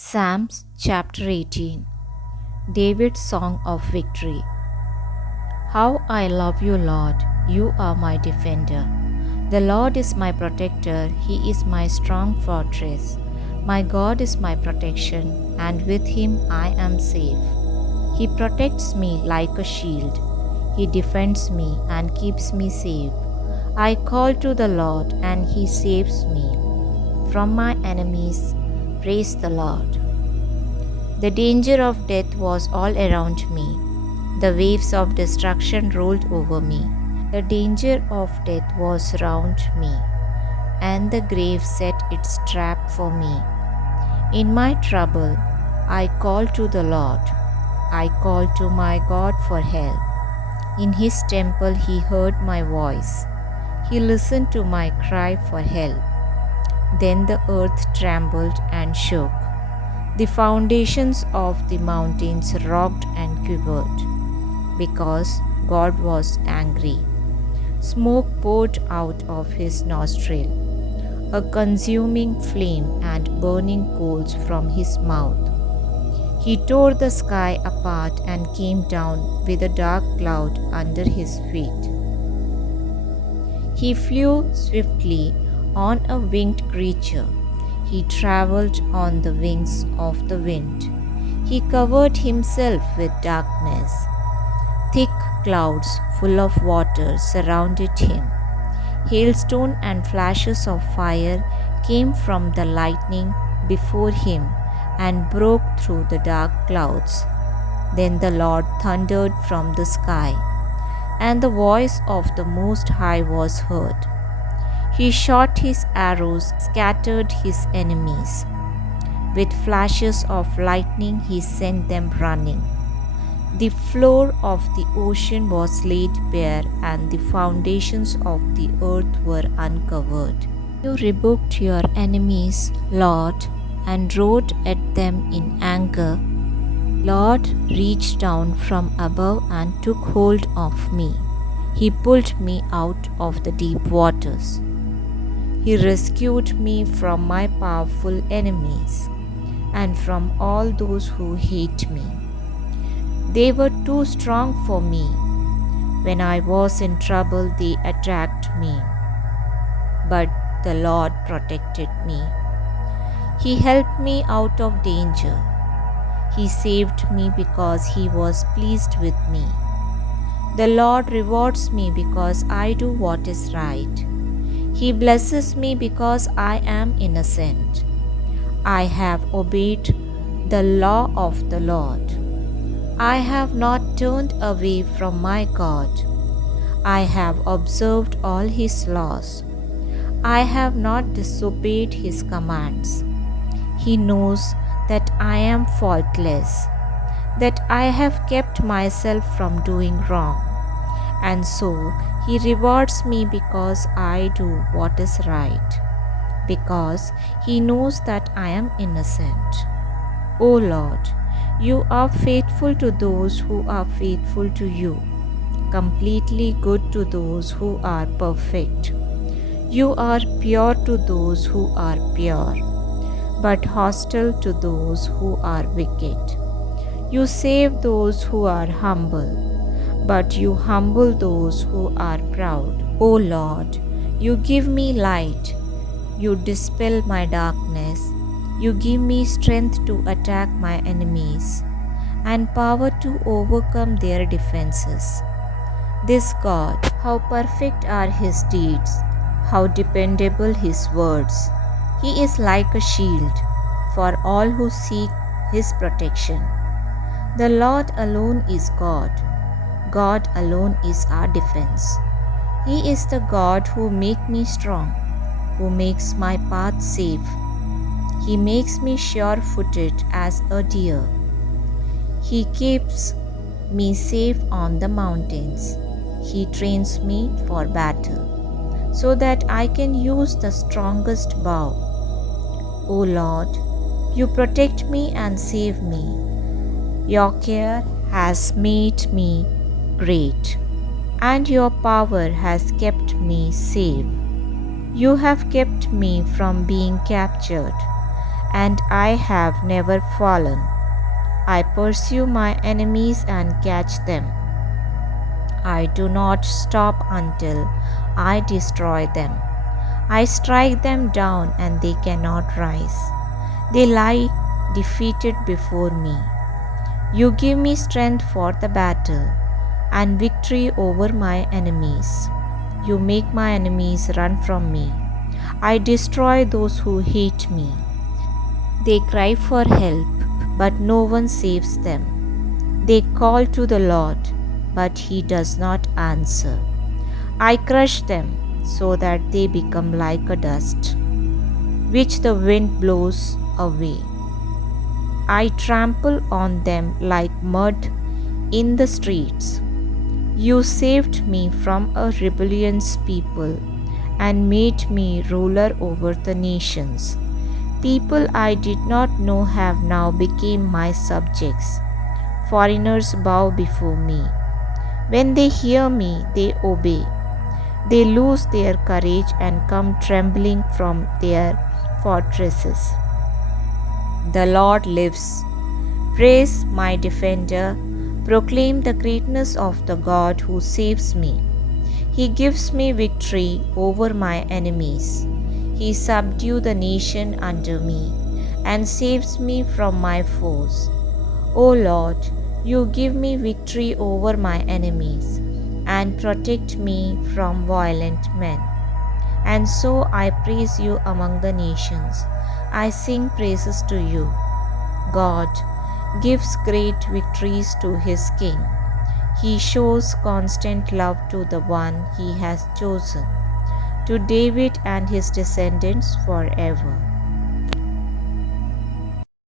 Psalms chapter 18. David's Song of Victory. How I love you, Lord, you are my defender. The Lord is my protector, He is my strong fortress. My God is my protection, and with Him I am safe. He protects me like a shield. He defends me and keeps me safe. I call to the Lord, and He saves me from my enemies. Praise the Lord. The danger of death was all around me. The waves of destruction rolled over me. The danger of death was round me, and the grave set its trap for me. In my trouble, I called to the Lord. I called to my God for help. In His temple, He heard my voice. He listened to my cry for help. Then the earth trembled and shook. The foundations of the mountains rocked and quivered, because God was angry. Smoke poured out of His nostril, a consuming flame and burning coals from His mouth. He tore the sky apart and came down with a dark cloud under His feet. He flew swiftly on a winged creature. He traveled on the wings of the wind. He covered himself with darkness. Thick clouds full of water surrounded him. Hailstone and flashes of fire came from the lightning before him and broke through the dark clouds. Then the Lord thundered from the sky, and the voice of the Most High was heard. He shot His arrows, scattered His enemies. With flashes of lightning He sent them running. The floor of the ocean was laid bare, and the foundations of the earth were uncovered. You rebuked your enemies, Lord, and rode at them in anger. Lord reached down from above and took hold of me. He pulled me out of the deep waters. He rescued me from my powerful enemies and from all those who hate me. They were too strong for me. When I was in trouble, they attacked me. But the Lord protected me. He helped me out of danger. He saved me because He was pleased with me. The Lord rewards me because I do what is right. He blesses me because I am innocent. I have obeyed the law of the Lord. I have not turned away from my God. I have observed all His laws. I have not disobeyed His commands. He knows that I am faultless, that I have kept myself from doing wrong. And so He rewards me because I do what is right, because He knows that I am innocent. O Lord, You are faithful to those who are faithful to You, completely good to those who are perfect. You are pure to those who are pure, but hostile to those who are wicked. You save those who are humble, but You humble those who are proud. O Lord, You give me light. You dispel my darkness. You give me strength to attack my enemies and power to overcome their defenses. This God, how perfect are His deeds, how dependable His words. He is like a shield for all who seek His protection. The Lord alone is God. God alone is our defense. He is the God who makes me strong, who makes my path safe. He makes me sure-footed as a deer. He keeps me safe on the mountains. He trains me for battle, so that I can use the strongest bow. O Lord, You protect me and save me. Your care has made me great, and Your power has kept me safe. You have kept me from being captured and I have never fallen. I pursue my enemies and catch them. I do not stop until I destroy them. I strike them down and they cannot rise. They lie defeated before me. You give me strength for the battle and victory over my enemies. You make my enemies run from me. I destroy those who hate me. They cry for help, but no one saves them. They call to the Lord, but He does not answer. I crush them so that they become like a dust, which the wind blows away. I trample on them like mud in the streets. You saved me from a rebellious people and made me ruler over the nations. People I did not know have now become my subjects. Foreigners bow before me. When they hear me, they obey. They lose their courage and come trembling from their fortresses. The Lord lives. Praise my defender. Proclaim the greatness of the God who saves me. He gives me victory over my enemies. He subdues the nation under me and saves me from my foes. O Lord, you give me victory over my enemies and protect me from violent men. And so I praise you among the nations. I sing praises to you. God gives great victories to his king. He shows constant love to the one he has chosen, to David and his descendants forever.